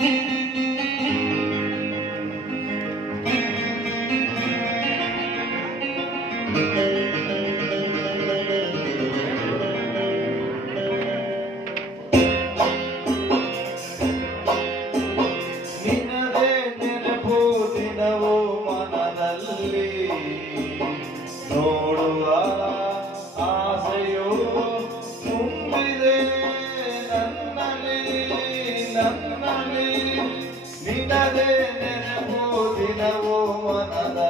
thank you. ದಿನವೂ ಮನದ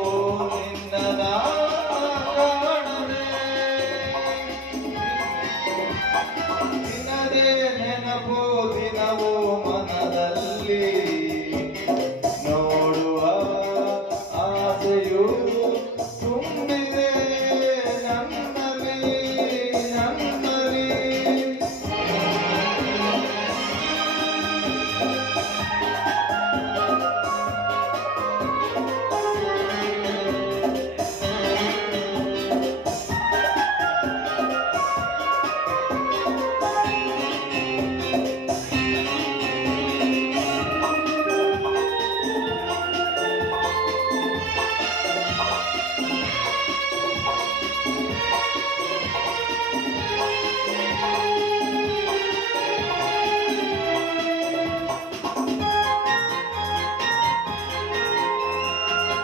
Papa.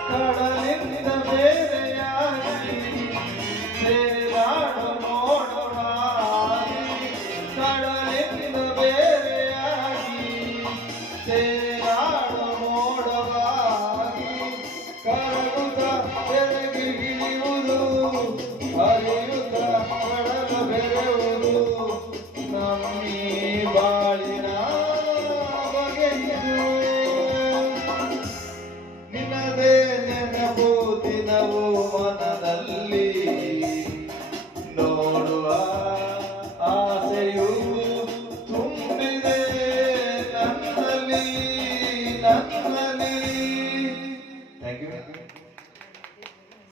ਕੜ ਨਿੰਦ ਮੇਰੇ